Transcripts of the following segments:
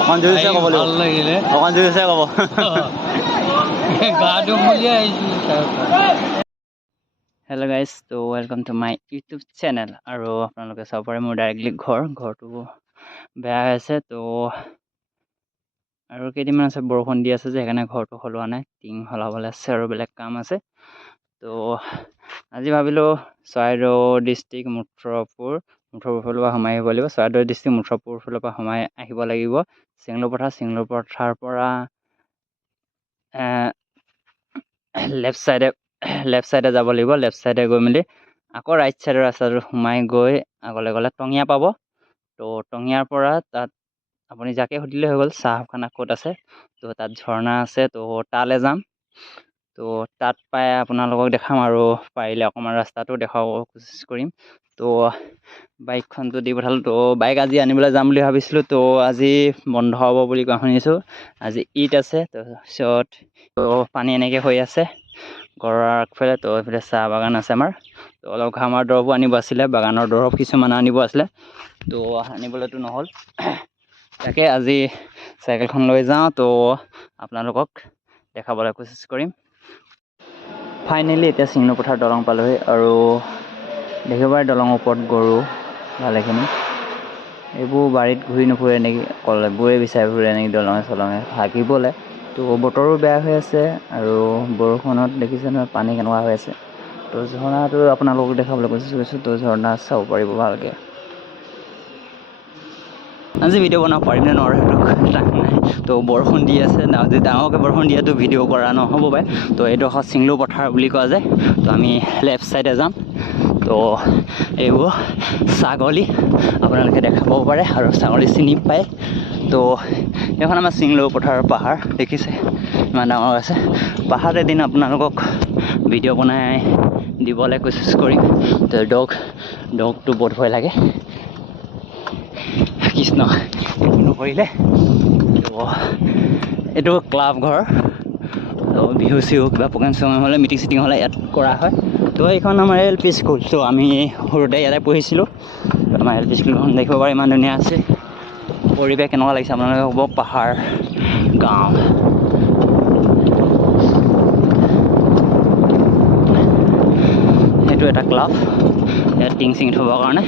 অকণ জোৰছে ক'ব লাগিব, ভাল লাগিলে অকণ জোৰছে ক'ব। গাটো মুলি আহিছিল। Hello' guys, to' welcome to my YouTube channel. আৰু আপোনালোকে চাব পাৰে মোৰ ডাইৰেক্টলি ঘৰটো বেয়া হৈ আছে। ত' আৰু কেইদিনমান আছে বৰষুণ দি আছে যে, সেইকাৰণে ঘৰটো সলোৱা নাই, টিং সলাবলৈ আছে আৰু বেলেগ কাম আছে। ত' আজি ভাবিলোঁ চৰাইদেউ ডিষ্ট্ৰিক্ট মুঠৰপুৰ ফালৰ পৰা সোমাই আহিব লাগিব। চৰাইদেউ ডিষ্ট্ৰিক্ট মুঠৰপুৰ ফালৰ পৰা সোমাই আহিব লাগিব চিংলো পথাৰ পৰা লেফ্ট চাইডে যাব লাগিব। লেফ্ট চাইডে গৈ মেলি আকৌ ৰাইট চাইডৰ ৰাস্তাটো সোমাই গৈ আগলৈ গ'লে টঙীয়া পাব। ত' টঙীয়াৰ পৰা তাত আপুনি যাকে সুধিলে হৈ গ'ল চাহখানা ক'ত আছে। ত' তাত ঝৰ্ণা আছে, ত' তালৈ যাম। ত' তাত পাই আপোনালোকক দেখাম আৰু পাৰিলে অকণমান ৰাস্তাটো দেখাব কোচিছ কৰিম। ত' বাইকখনতো দি পঠালোঁ। ত' বাইক আজি আনিবলৈ যাম বুলি ভাবিছিলোঁ। ত' আজি বন্ধ হ'ব বুলি কোৱা শুনিছোঁ। আজি ঈদ আছে। তাৰপিছত পানী এনেকৈ হৈ আছে ঘৰৰ আগফালে। ত' এইফালে চাহ বাগান আছে আমাৰ। ত' অলপ ঘামৰ দৰবো আনিব আছিলে, বাগানৰ দৰৱ কিছুমান আনিব আছিলে। ত' আনিবলৈতো নহ'ল, তাকে আজি চাইকেলখন লৈ যাওঁ। ত' আপোনালোকক দেখাবলৈ কোচিছ কৰিম। ফাইনেলি এতিয়া চিংনপথাৰ দলং পালোহি আৰু দেখিব পাৰে দলঙৰ ওপৰত গৰু ভালেখিনি। এইবোৰ বাৰীত ঘূৰি নুফুৰে নেকি, অকল এইবোৰে বিচাৰি ফুৰে নেকি দলঙে চলঙে হাগিবলৈ। ত' বতৰো বেয়া হৈ আছে আৰু বৰষুণত দেখিছে নহয় পানী কেনেকুৱা হৈ আছে। ত' ঝৰ্ণাটো আপোনালোকক দেখাবলৈ কোচিছ কৰিছোঁ। ত' ঝৰ্ণা চাব পাৰিব ভালকৈ। আজি ভিডিঅ' বনাব পাৰিম নে নোৱাৰোঁ সেইটো টাইম নাই। ত' বৰষুণ দি আছে, যদি ডাঙৰকৈ বৰষুণ দিয়েতো ভিডিঅ' কৰা নহ'ব পাৰে। ত' এইডোখৰ চিংলো পথাৰ বুলি কোৱা যায়। ত' আমি লেফ্ট চাইডে যাম। ত' এইবোৰ ছাগলী আপোনালোকে দেখাব পাৰে আৰু ছাগলী চিনি পায়। ত' এইখন আমাৰ চিংলো পথাৰৰ পাহাৰ দেখিছে ইমান ডাঙৰ আছে। পাহাৰত এদিন আপোনালোকক ভিডিঅ' বনাই দিবলৈ কোচিছ কৰিম। ত' ডগটো বহুত ভয় লাগে, কৃষ্ণ একো নকৰিলে। এইটো ক্লাব ঘৰ। ত' বিহু চিহু কিবা প্ৰগ্ৰেম চগ্ৰেম হ'লে, মিটিং চিটিং হ'লে ইয়াত কৰা হয়। ত' এইখন আমাৰ LP স্কুল। ত' আমি সৰুতে ইয়াতে পঢ়িছিলোঁ। আমাৰ LP স্কুলখন দেখিব পাৰে ইমান ধুনীয়া আছে। পৰিৱেশ কেনেকুৱা লাগিছে আপোনালোকে ক'ব। পাহাৰ গাঁও, সেইটো এটা ক্লাব, ইয়াত টিং চিং থ'বৰ কাৰণে।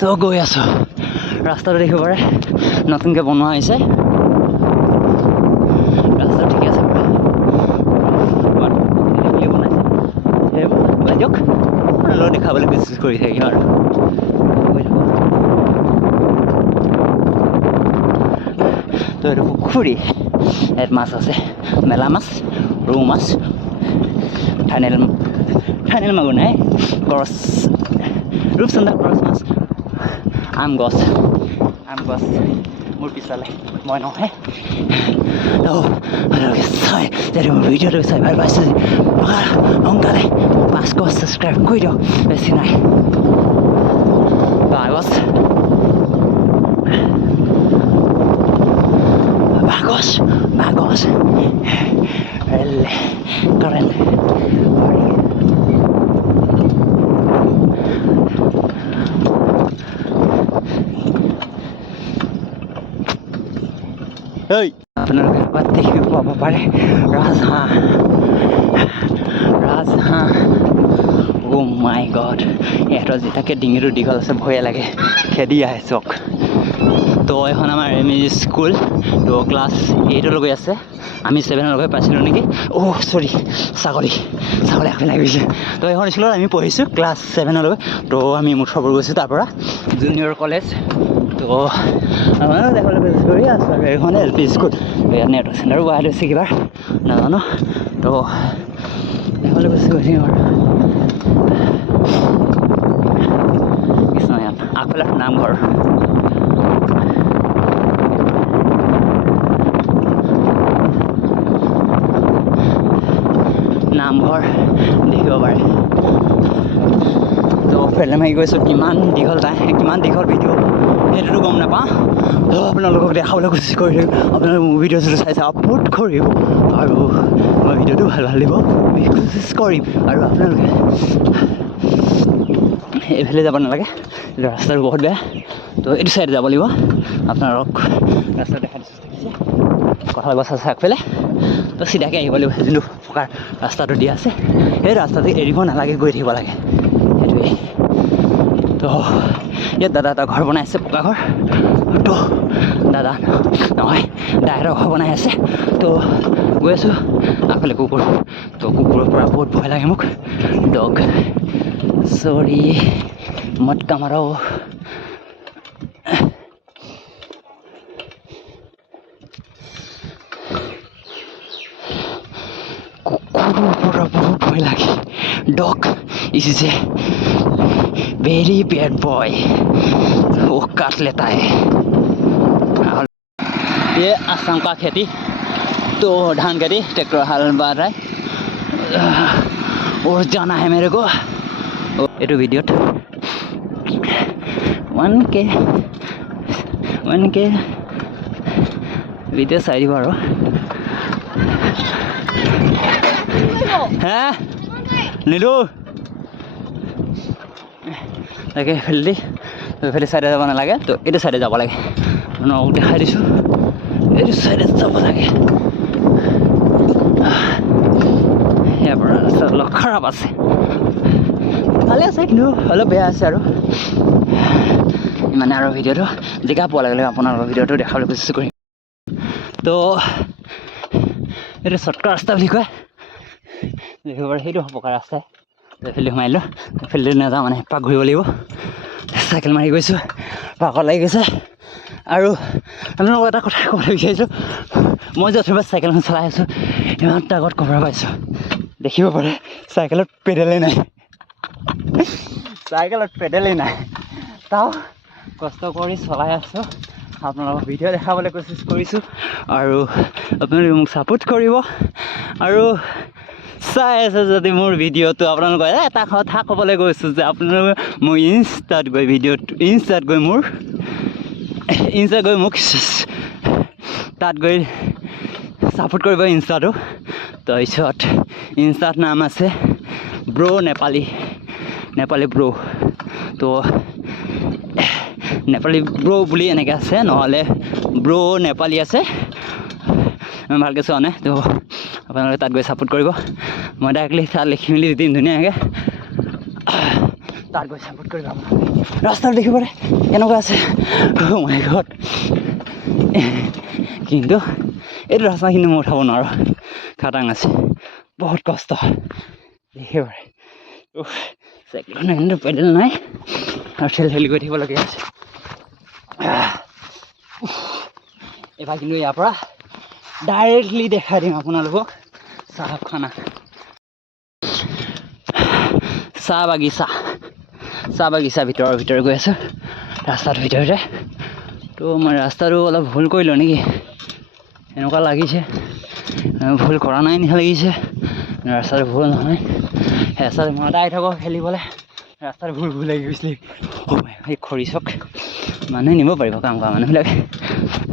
ত' গৈ আছোঁ, ৰাস্তাটো দেখিব পাৰে নতুনকৈ বনোৱা হৈছে। ৰাস্তা ঠিকে আছে বনাইছে সেইবোৰ বাইদেউক আপোনালোকক দেখাবলৈ কোচিছ কৰি থাকিম আৰু। তো এইটো পুখুৰী, ইয়াত মাছ আছে, মেলা মাছ, ৰৌ মাছ, থাইনেল মাগুৰ নাই, কৰচ ৰূপচন্দা কৰচ মাছ, আম গছ মোৰ পিছালে, মই নহয়। চাই যদি মোৰ ভিডিঅ'টো চাই ভাল পাইছোঁ সোনকালে 500 ছাবস্ক্ৰাইব কৰি দিয়ক, বেছি নাই। বাগছ কাৰেণ্ট আপোনালোকে ক'ৰবাত দেখিব পাব পাৰে ৰাজহাঁহ। অ' মাই গড, ইহঁতৰ যেতিয়াকৈ ডিঙিটো দীঘল আছে ভয়ে লাগে, খেদি আহে চক। ত' এখন আমাৰ ME স্কুল। ত' ক্লাছ 8লৈকে আছে, আমি 7লৈকে পাইছিলোঁ নেকি। অ' চৰি, ছাগলী আগফালে গৈছে। ত' এইখন স্কুলত আমি পঢ়িছোঁ ক্লাছ 7লৈকে। ত' আমি মুঠৰপুৰ গৈছোঁ, তাৰপৰা জুনিয়ৰ কলেজ। ত' আমাৰো দেখাবলৈ কোচিছ কৰি আছোঁ আৰু এইখন LP স্কুল। ইয়াত নেটৱৰ্ক চেণ্টাৰো বহাই লৈছে কিবা নাজানো। ত' দেখাবলৈ কোচিছ কৰি থাকিম আৰু। কৃষ্ণয়ান আগফালে নামঘৰ নামঘৰ দেখিব পাৰে তো ফেলে মাৰি গৈছোঁ কিমান দীঘল ভিডিঅ' সেইটোতো গম নাপাওঁ তো আপোনালোকক দেখাবলৈ কোচিছ কৰিলোঁ আপোনালোকে মোৰ ভিডিঅ'টো চাইছে আপলোড কৰিব আৰু মই ভিডিঅ'টো ভাল দিব কোচিছ কৰিম আৰু আপোনালোকে এইফালে যাব নালাগে ৰাস্তাটো বহুত বেয়া তো এইটো চাইডে যাব লাগিব আপোনালোক ৰাস্তা দেখা দিছোঁ দেখিছে কঁঠাল গছ আছে আগফালে তো চিধাকৈ আহিব লাগিব যোনটো পকা ৰাস্তাটো দিয়া আছে সেই ৰাস্তাটো এৰিব নালাগে গৈ থাকিব লাগে সেইটোৱেই তো ইয়াত দাদা এটা ঘৰ বনাই আছে পকা ঘৰ তো দাদা নহয় দাদাৰ ঘৰ বনাই আছে তো গৈ আছোঁ আগফালে কুকুৰ তো কুকুৰৰ পৰা বহুত ভয় লাগে মোক ডগ চৰি মত কামাৰো কুকুৰৰ পৰা বহুত ভয় লাগে dog is a very bad boy वो काट लेता है ये असम का खेती तो धान खेती ट्रैक्टर हल बार रहा है और जाना है मेरे को ये तो वीडियो 1K वीडियो साइड बारो हाँ নিদো তাকে ফেলি ফেলি চাইডে যাব নালাগে তো এইটো চাইডে যাব লাগে মানুহক দেখাই দিছোঁ এইটো চাইডে যাব লাগে ইয়াৰ পৰা ৰাস্তা অলপ খাৰাপ আছে ভালে আছে কিন্তু অলপ বেয়া আছে আৰু ইমানে আৰু ভিডিঅ'টো জেগা পোৱা লাগিলে আপোনালোকৰ ভিডিঅ'টো দেখাবলৈ কোচিছ কৰিম তো এইটো শ্বৰ্টকাট ৰাস্তা বুলি কয় দেখিব পাৰে সেইটো পকা ৰাস্তাই ফিল্ডত সোমাই দিলোঁ ফিল্ডত নাযাওঁ মানে পাক ঘূৰিব লাগিব চাইকেল মাৰি গৈছোঁ পাকত লাগি গৈছে আৰু আপোনালোকক এটা কথা ক'বলৈ বিচাৰিছোঁ মই যে অথবা চাইকেলখন চলাই আছোঁ ইমান আগত কভাৰ পাইছোঁ দেখিব পাৰে চাইকেলত পেডেলেই নাই তাও কষ্ট কৰি চলাই আছোঁ আপোনালোকক ভিডিঅ' দেখাবলৈ কোচিছ কৰিছোঁ আৰু আপোনালোকে মোক ছাপোৰ্ট কৰিব আৰু চাই আছে যদি মোৰ ভিডিঅ'টো আপোনালোকে এটা কথা ক'বলৈ গৈছোঁ যে আপোনালোকে মোৰ ইনষ্টাত গৈ মোক তাত গৈ ছাপোৰ্ট কৰিব ইনষ্টাটো তাৰপিছত ইনষ্টাত নাম আছে ব্ৰ' নেপালী ব্ৰ' তো নেপালী ব্ৰ' বুলি এনেকৈ আছে নহ'লে ব্ৰ' নেপালী আছে ভালকৈ চোৱা নাই তো আপোনালোকে তাত গৈ ছাপোৰ্ট কৰিব মই ডাইৰেক্টলি তাত লিখি মেলি দি দিম ধুনীয়াকৈ তাত গৈ ছাপোৰ্ট কৰিব ৰাস্তাটো দেখিব পাৰে কেনেকুৱা আছে মাই গড কিন্তু এইটো ৰাস্তাখিনি মই উঠাব নোৱাৰোঁ খাটাং আছে বহুত কষ্ট দেখিব পাৰে চাইকেলখন কিন্তু পেডেল নাই আৰু ঠেলি গৈ থাকিবলগীয়া আছে এইবাৰ কিন্তু ইয়াৰ পৰা ডাইৰেক্টলি দেখাই দিম আপোনালোকক চাহখানা চাহ বাগিচা ভিতৰে গৈ আছোঁ ৰাস্তাটোৰ ভিতৰতে তো মই ৰাস্তাটো অলপ ভুল কৰিলোঁ নেকি এনেকুৱা লাগিছে ভুল কৰা নাই নিচিনা লাগিছে ৰাস্তাটো ভুল নহয় ৰাস্তাটো মই আহি থাকোঁ খেলিবলৈ ৰাস্তাটো ভুল লাগি গৈছিলে সেই খৰি চক মানুহে নিব পাৰিব কাম কৰা মানুহবিলাকে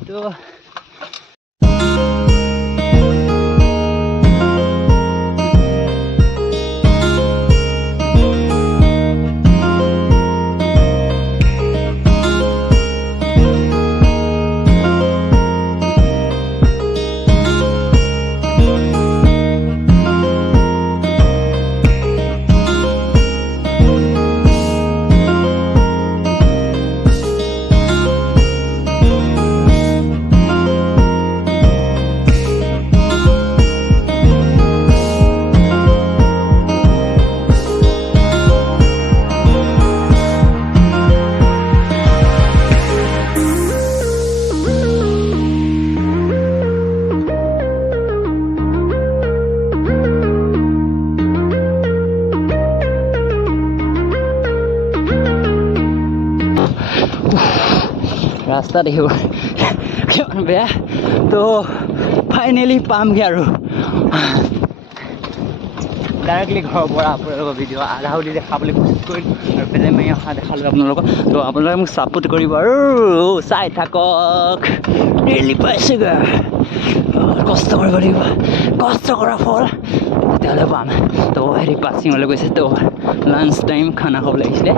তো ৰাস্তা দেখিব কিমান বেয়া তো ফাইনেলি পামগৈ আৰু ডাইৰেক্টলি ঘৰৰ পৰা আপোনালোকৰ ভিডিঅ' আধা সুধি দেখাবলৈ কোচিছ কৰিলোঁ আৰু বেলেগ মাৰি অহা দেখালোঁ আপোনালোকক তো আপোনালোকে মোক ছাপোৰ্ট কৰিব আৰু চাই থাকক ডেইলি পাইছেগৈ কষ্ট কৰিব লাগিব কষ্ট কৰা ফল তেতিয়াহ'লে পাম তো হেৰি পাচিঙলৈ গৈছে তো লাঞ্চ টাইম খানা খাবলৈ আহিছিলে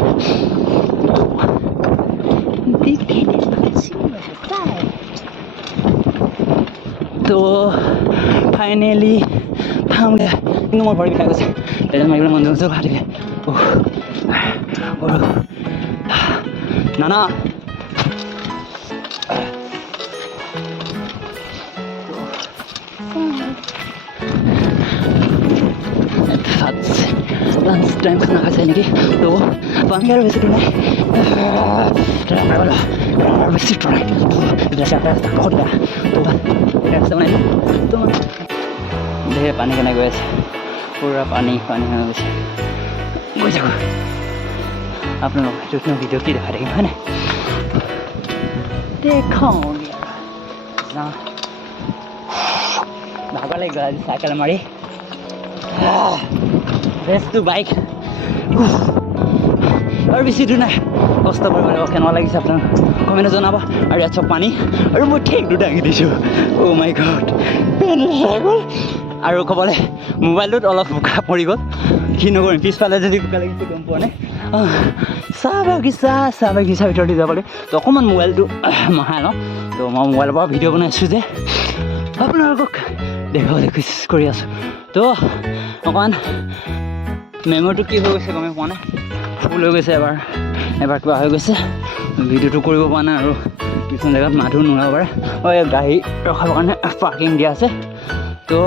তো ফাইনেলি পামগৈ কিন্তু মোৰ ভৰি বিষাই গৈছে তেতিয়া মাৰিবলৈ মন যোৱা ভাবিলে না লাঞ্চ টাইম খানা খাইছে নেকি তো পামগৈ আৰু বেছি দূৰ নাই বেছি দূৰ নাই ধেৰ পানী কেনে গৈ আছে পুৰা পানী হৈ গৈছে গৈ থাকোঁ আপোনালোক সেইটো ভিডিঅ' কি দেখাই থাকিম হয় নাই দেখাওঁ যাওঁ ভাগৰ লাগি গ'ল আজি চাইকেল মাৰি ৰেষ্টটো বাইক আৰু বেছি দূৰ নাই কষ্ট কৰিব লাগিব কেনেকুৱা লাগিছে আপোনাক কমেণ্টত জনাব আৰু ইয়াত চব পানী আৰু মই ঠেকটো দাঙি দিছোঁ অ' মাই গড গ'ল আৰু ক'বলৈ মোবাইলটোত অলপ বোকা পৰি গ'ল কি নকৰিম পিছফালে যদি বোকা লাগিছে গম পোৱা নাই চাহ বাগিচাৰ ভিতৰত দি যাবলৈ তো অকণমান মোবাইলটো মহাই লওঁ তো মই মোবাইলৰ পৰা ভিডিঅ' বনাইছোঁ যে আপোনালোকক দেখাবলৈ কোচিছ কৰি আছোঁ তো অকণমান মেমৰিটো কি হৈ গৈছে গমেই পোৱা নাই ফুল হৈ গৈছে এবাৰ কিবা হৈ গৈছে ভিডিঅ'টো কৰিব পৰা নাই আৰু কিছুমান জেগাত মানুহ নোলাব পাৰে এই গাড়ী ৰখাবৰ কাৰণে পাৰ্কিং দিয়া আছে তো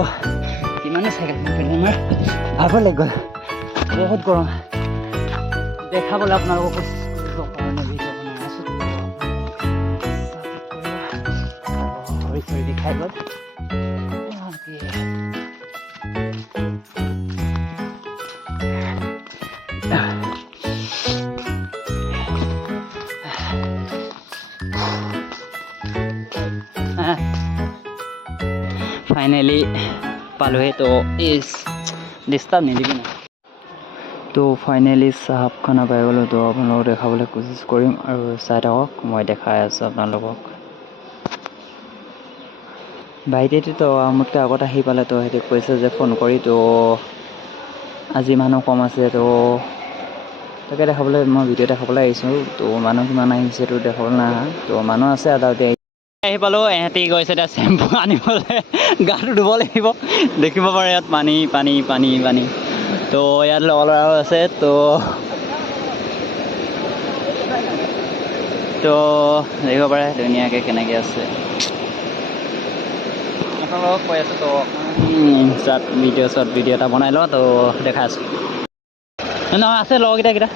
কিমানে চাইকেল আমাৰ ভাগৰ লাগি গ'ল বহুত গৰম দেখাবলৈ আপোনালোকক কোচিছ কৰিব কাৰণে ভিডিঅ' বনাই আছোঁ ভৰি দেখাই গ'ল ফাইনেলি পালোহি তো ডিষ্টাৰ্ব নিদিবি না তো ফাইনেলি চাহাব খানা পাই গ'লোঁ তো আপোনালোকক দেখাবলৈ কোচিছ কৰিম আৰু চাই থাকক মই দেখাই আছোঁ আপোনালোকক ভাইটিটো মোতকৈ আগত আহি পালে তো সিহঁতে কৈছে যে ফোন কৰি তো আজি মানুহ কম আছে তো তাকে দেখাবলৈ মই ভিডিঅ' দেখাবলৈ আহিছোঁ তো মানুহ কিমান আহিছে তো দেখাবলৈ নাই অহা তো মানুহ আছে আধা আহি পালোঁ এহঁতি গৈছে এতিয়া চেম্পু আনিবলৈ গাটো ধুব লাগিব দেখিব পাৰে ইয়াত পানী তো ইয়াত লগৰ ল'ৰাও আছে তো দেখিব পাৰে ধুনীয়াকৈ কেনেকৈ আছে আপোনালোকক কৈ আছোঁ তো শ্বৰ্ট ভিডিঅ' এটা বনাই লওঁ তো দেখাই আছোঁ নহয় আছে লগৰকেইটা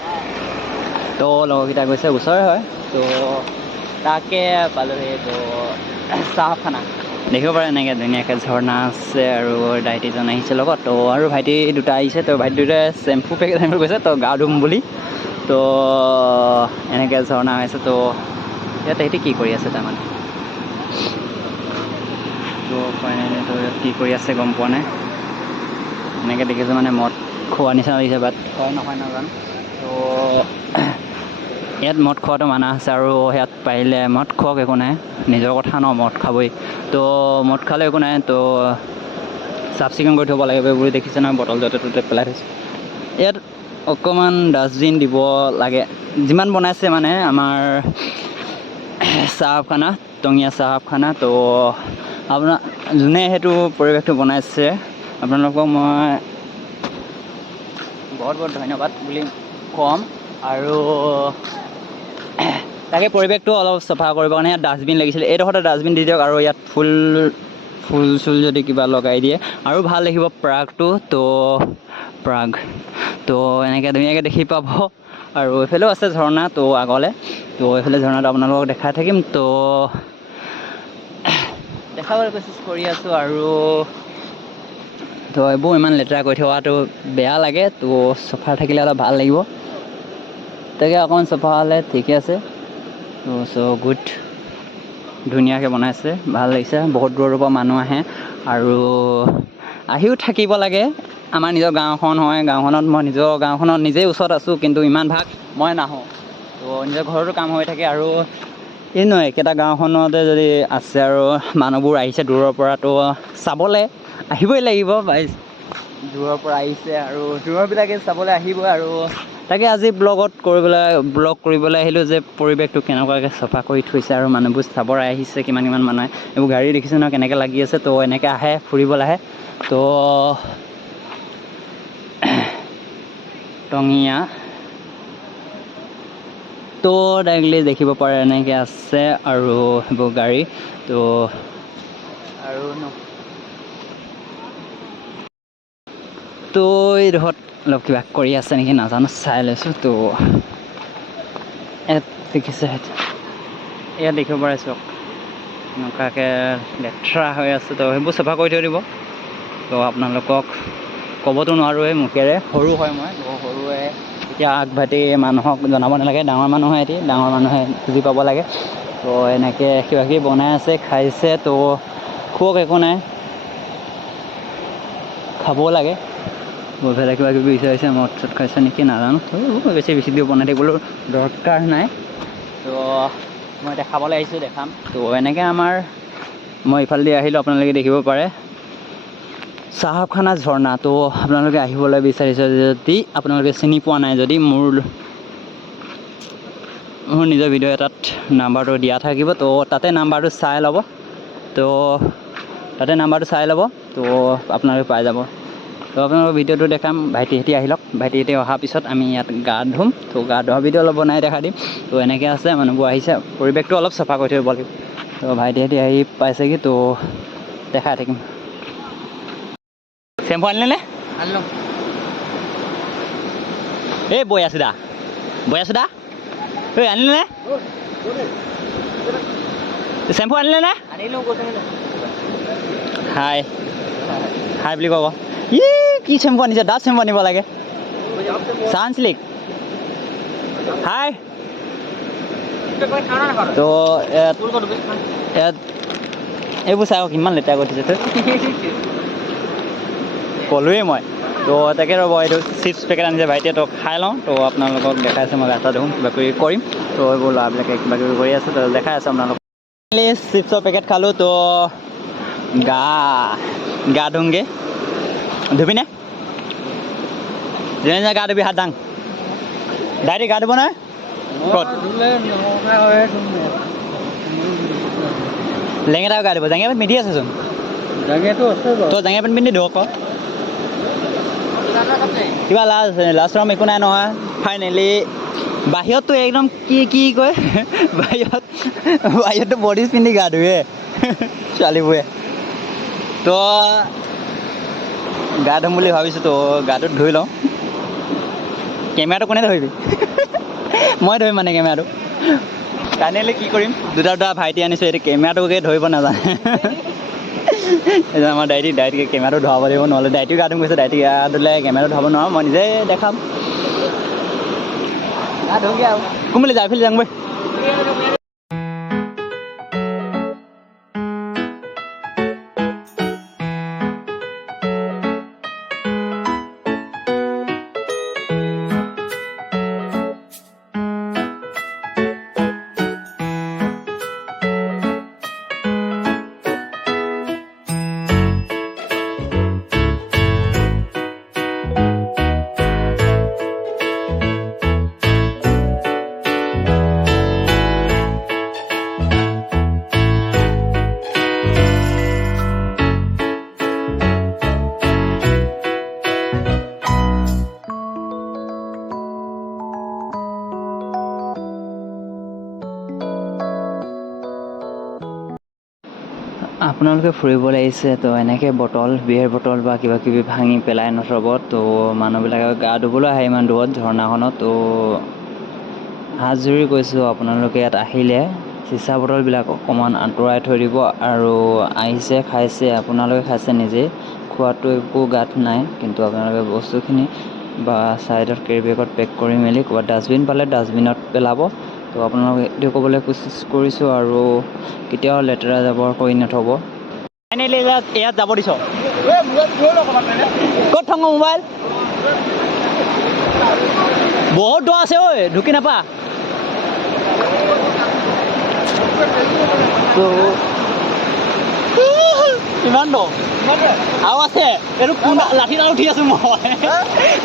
তো লগৰকেইটা গৈছে ওচৰে হয় তো তাকে পালোহি তো চাহ খানা দেখিব পাৰে এনেকৈ ধুনীয়াকৈ ঝৰ্ণা আছে আৰু দাইটিজন আহিছে লগত তো আৰু ভাইটি দুটা আহিছে তো ভাইটি দুটাই চেম্পু পেকেট আনিব গৈছে তো গা ধুম বুলি তো এনেকৈ ঝৰ্ণা হৈছে তো ইয়াত সিহঁতি কি কৰি আছে তাৰমানে তো ফাইনেলি তো কি কৰি আছে গম পোৱা নাই এনেকৈ দেখিছোঁ মানে মদ খোৱা নিচিনা লাগিছে বাট হয় নহয় নাজানো তো ইয়াত মদ খোৱাটো মানা আছে আৰু ইয়াত পাৰিলে মদ খোৱাক একো নাই নিজৰ কথা ন মদ খাবই তো মদ খালে একো নাই তো চাফ চিকুণ কৰি থ'ব লাগিব বুলি দেখিছে নহয় বটল য'তে ত'তে পেলাই থৈছে ইয়াত অকণমান ডাষ্টবিন দিব লাগে যিমান বনাইছে মানে আমাৰ চাহাব খানা টঙীয়া চাহাব খানা তো আপোনাৰ যোনে সেইটো পৰিৱেশটো বনাইছে আপোনালোকক মই বহুত ধন্যবাদ বুলি ক'ম আৰু তাকে পৰিৱেশটো অলপ চাফা কৰিবৰ কাৰণে ইয়াত ডাষ্টবিন লাগিছিলে এইডোখৰতে ডাষ্টবিন দি দিয়ক আৰু ইয়াত ফুল চুল যদি কিবা লগাই দিয়ে আৰু ভাল দেখিব প্ৰাগটো তো এনেকৈ ধুনীয়াকৈ দেখি পাব আৰু এইফালেও আছে ঝৰ্ণা তো আগলৈ তো এইফালে ঝৰ্ণাটো আপোনালোকক দেখাই থাকিম তো দেখাবলৈ কোচিছ কৰি আছোঁ আৰু তো এইবোৰ ইমান লেতেৰা কৰি থোৱাটো বেয়া লাগে তো চফা থাকিলে অলপ ভাল লাগিব তাকে অকণমান চফা হ'লে ঠিকে আছে তো চ' গুড ধুনীয়াকৈ বনাইছে, ভাল লাগিছে। বহুত দূৰৰ পৰা মানুহ আহে আৰু আহিও থাকিব লাগে। আমাৰ নিজৰ গাঁওখন হয়, গাঁওখনত মই নিজৰ গাঁওখনত নিজেই ওচৰত আছোঁ, কিন্তু ইমান ভাগ মই নাহোঁ। তো নিজৰ ঘৰতো কাম হৈ থাকে আৰু এই নহয় একেটা গাঁওখনতে যদি আছে আৰু মানুহবোৰ আহিছে দূৰৰ পৰা, তো চাবলৈ আহিবই লাগিব। দূৰৰ পৰা আহিছে আৰু দূৰৰবিলাকে চাবলৈ আহিবই। আৰু তাকে আজি ব্লগ কৰিবলৈ আহিলোঁ যে পৰিৱেশটো কেনেকুৱাকৈ চাফা কৰি থৈছে আৰু মানুহবোৰ চাবলৈ আহিছে, কিমান মানুহে। এইবোৰ গাড়ী দেখিছে নহয় কেনেকৈ লাগি আছে। তো এনেকৈ আহে, ফুৰিবলৈ আহে। তো টঙিয়া তো ডাইৰেক্টলি দেখিব পাৰে এনেকৈ আছে আৰু সেইবোৰ গাড়ী। তো আৰু তো এইডোখৰত অলপ কিবা কৰি আছে নেকি নাজানো, চাই লৈছোঁ। তো ইয়াত দেখিছে, ইয়াত দেখিব পাৰে চাওক এনেকুৱাকৈ লেতেৰা হৈ আছে। তো সেইবোৰ চাফা কৰি থৈ দিব। তো আপোনালোকক ক'বতো নোৱাৰোঁৱেই মুখেৰে, সৰু হয় মই, সৰুৱে এতিয়া আগভাতি মানুহক জনাব নালাগে। ডাঙৰ মানুহে বুজি পাব লাগে। তো এনেকৈ কিবাকিবি বনাই আছে, খাইছে। তো খুওক, একো নাই, খাবও লাগে। বহুতফালে কিবাকিবি বিচাৰিছে, মদ চদ খাইছে নেকি নাজানো। বেছি ভিডিঅ' বনাই থাকিবলৈ দৰকাৰ নাই। তো মই দেখাবলৈ আহিছোঁ, দেখাম। তো এনেকৈ মই ইফালেদি আহিলোঁ, আপোনালোকে দেখিব পাৰে চাহাবখানা ঝৰ্ণা। তো আপোনালোকে আহিবলৈ বিচাৰিছে যদি, আপোনালোকে চিনি পোৱা নাই যদি, মোৰ নিজৰ ভিডিঅ' এটাত নাম্বাৰটো দিয়া থাকিব। তো তাতে নাম্বাৰটো চাই ল'ব। তো আপোনালোকে পাই যাব। তো আপোনালোকৰ ভিডিঅ'টো দেখাম। ভাইটিহঁতে আহি লওক। ভাইটিহঁতে অহাৰ পিছত আমি ইয়াত গা ধুম। তো গা ধোৱা ভিডিঅ' অলপ বনাই দেখা দিম। তো এনেকৈ আছে, মানুহবোৰ আহিছে, পৰিৱেশটো অলপ চাফা কৰি থৈ দিব লাগিব। তো ভাইটিহঁতে আহি পাইছেগৈ, তো দেখাই থাকিম। চেম্পু আনিলেনে? আনিলোঁ। এই বৈ আছো দা এই আনিলেনে? চেম্পু আনিলেনে? হাই বুলি ক'ব। কি চেম্পু আনিছে? ডাষ্ট চেম্পু আনিব লাগে। চানচিল্ক। হাই। তো ইয়াত এইবোৰ চাওক কিমান লেতেৰা কৰি দিছে। ক'লোৱেই মই। তো তাকে ৰ'ব, এইটো চিপছ পেকেট আনিছে ভাইটিয়ে। তো খাই লওঁ। তো আপোনালোকক দেখাইছে, মই ৰাস্তা দেখোন কিবাকিবি কৰিম। তো এইবোৰ ল'ৰাবিলাকে কিবাকিবি কৰি আছে। তো দেখাই আছে আপোনালোকক। চিপছৰ পেকেট খালোঁ। তো গা ধুমগৈ। ধুবিনে? যেনে গা ধুবি, হাত দাং। ডাইৰেক্ট গা ধুব নহয়? ক'ত? লেঙেটা গা ধুব। জাঙিয়া পেণ্ট পিন্ধি আছেচোন। তই জাঙিয়া পেণ্ট পিন্ধি ধুৱ আকৌ। কিবা লাজ চৰম একো নাই নহয়। ফাইনেলি বাহিৰততো একদম কি কয়, বাহিৰততো বডিজ পিন্ধি গা ধুৱে ছোৱালীবোৰে। তো গা ধুম বুলি ভাবিছোঁ। তো গাটো ধুই লওঁ। কেমেৰাটো কোনে ধৰিবি? মই ধৰিম মানে কেমেৰাটো। ফাইনেলি কি কৰিম, দুটা ভাইটি আনিছোঁ। এতিয়া কেমেৰাটোকে ধৰিব নাজানে। এতিয়া আমাৰ ডাইটিকে কেমেৰাটো ধৰাব লাগিব, নহ'লে ডাইটিও গা ধুম গৈছে। ডাইটি গা ধুলে কেমেৰাটো ধৰাব নোৱাৰোঁ, মই নিজে দেখাম। গা ধুমগৈ আৰু কোনফালে যাওঁ? এইফালে যাওঁ বৈ। আপোনালোকে ফুৰিবলৈ আহিছে, তো এনেকৈ বিয়েৰ বটল বা কিবাকিবি ভাঙি পেলাই নথব। তো মানুহবিলাকে গা ধুবলৈ আহে ইমান দূৰত ঝৰ্ণাখনত। তো হাত জুৰি কৈছোঁ, আপোনালোকে ইয়াত আহিলে চিচা বটলবিলাক অকণমান আঁতৰাই থৈ দিব। আৰু আহিছে, খাইছে, আপোনালোকে খাইছে নিজেই, খোৱাটো একো গাত নাই। কিন্তু আপোনালোকে বস্তুখিনি বা ছাইডত কেৰি বেগত পেক কৰি মেলি ক'ৰবাত ডাষ্টবিন পালে ডাষ্টবিনত পেলাব। তো আপোনালোকক এইটো ক'বলৈ কোচিছ কৰিছোঁ আৰু কেতিয়াও লেতেৰা জাবৰ কৰি নথ'ব। ফাইনেলি ইয়াত যাব দিছ ক'ত থওঁ মোবাইল বহুত দূৰ আছে ঐ ঢুকি নাপা তো ইমান দ আৰু আছে এইটো লাঠি এডাল উঠি আছো মই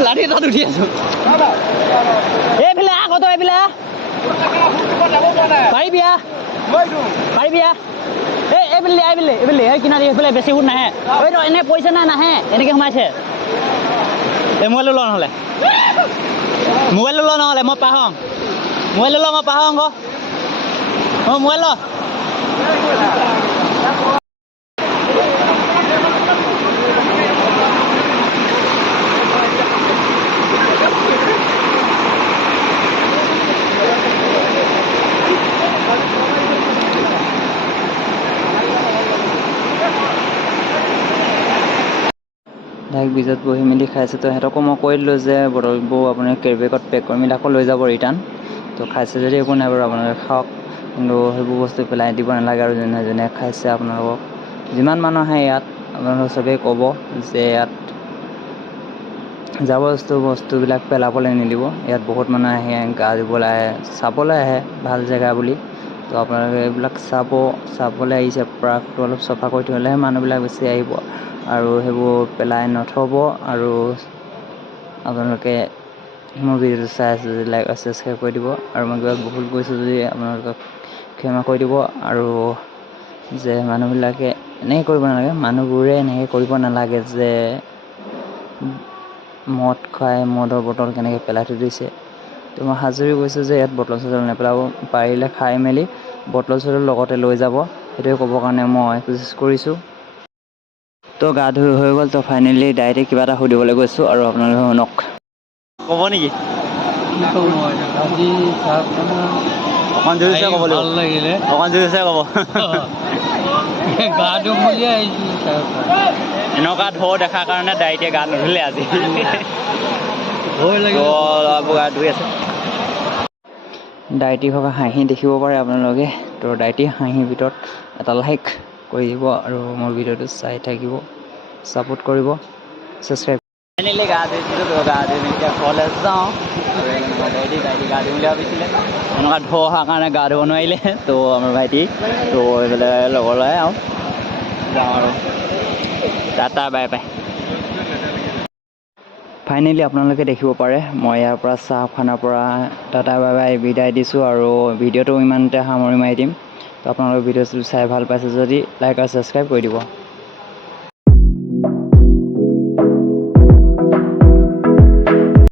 লাঠি এডাল উঠি আছো এইফালে আগত এইফালে পাৰিবিয়া এইফালে এই কিনাৰি এইফালে বেছি সুত নাহে এইটো এনে পইচা নাই নাহে এনেকৈ সোমাইছে এই মোবাইলটো লোৱা নহ'লে মই পাহং আকৌ অঁ মোবাইল ল ডাইৰেক্ট ব্ৰিজত বহি মেলি খাইছে তো সিহঁতকো মই কৈ দিলোঁ যে বটলবোৰ আপুনি কেৰি বেগত পেক কৰি মেলি আকৌ লৈ যাব ৰিটাৰ্ণ তো খাইছে যদি একো নাই বাৰু আপোনালোকে খাওক কিন্তু সেইবোৰ বস্তু পেলাই দিব নালাগে আৰু যোনে যোনে খাইছে আপোনালোকক যিমান মানুহ আহে ইয়াত আপোনালোকে চবেই ক'ব যে ইয়াত জাবৰ বস্তুবিলাক পেলাবলৈ নিদিব ইয়াত বহুত মানুহ আহে গা ধুবলৈ আহে চাবলৈ আহে ভাল জেগা বুলি তো আপোনালোকে এইবিলাক চাবলৈ আহিছে পাৰ্কটো অলপ চফা কৰি থ'লেহে মানুহবিলাক বেছি আহিব আৰু সেইবোৰ পেলাই নথ'ব আৰু আপোনালোকে মোৰ ভিডিঅ'টো চাই আছে যদি লাইক আৰু ছাবস্ক্ৰাইব কৰি দিব আৰু মই কিবা ভুল কৈছোঁ যদি আপোনালোকক ক্ষমা কৰি দিব আৰু যে মানুহবিলাকে এনেকৈ কৰিব নালাগে মানুহবোৰে এনেকৈ কৰিব নালাগে যে মদ খাই মদৰ বটল কেনেকৈ পেলাই থৈ দিছে তো মই হাজৰি কৈছোঁ যে ইয়াত বটল চটল নেপেলাব পাৰিলে খাই মেলি বটল চটল লগতে লৈ যাব সেইটোৱে ক'বৰ কাৰণে মই কোচিছ কৰিছোঁ তো গা ধুই হৈ গ'ল তো ফাইনেলি ডাইৰেক্ট কিবা এটা সুধিবলৈ গৈছোঁ আৰু আপোনালোকে শুনক ক'ব নেকি অকণ জোৰছে ক'ব লাগিব ভাল লাগিলে অকণ জোৰছে ক'ব গা ধুম বুলি আহিছোঁ এনেকুৱা ঢৌ দেখাৰ কাৰণে ডাইৰেক্টে গা নুধুলে আজি গা ধুই আছে ডাইটি থকা হাঁহি দেখিব পাৰে আপোনালোকে তো ডাইটি হাঁহিৰ ভিতৰত এটা লাইক কৰি দিব আৰু মোৰ ভিডিঅ'টো চাই থাকিব ছাপোৰ্ট কৰিব ছাবস্ক্ৰাইব ফাইনেলি গা ধুইছিলোঁ তো গা ধুই মেলি এতিয়া কলেজ যাওঁ আৰু ডাইটি গা ধুম বুলি ভাবিছিলে এনেকুৱা ঢৌ অহাৰ কাৰণে গা ধুব নোৱাৰিলে তো আমাৰ ভাইটি তো এইফালে লগৰ ল'ৰাই আৰু যাওঁ আৰু টাটা বাই বাই ফাইনেলি আপোনালোকে দেখিব পাৰে মই ইয়াৰ পৰা চাহখানাৰ পৰা টাটা বাই বাই বিদায় দিছোঁ আৰু ভিডিঅ'টো ইমানতে সামৰি মাৰি দিম তো আপোনালোকে ভিডিঅ'টো চাই ভাল পাইছে যদি লাইক আৰু ছাবস্ক্ৰাইব কৰি দিব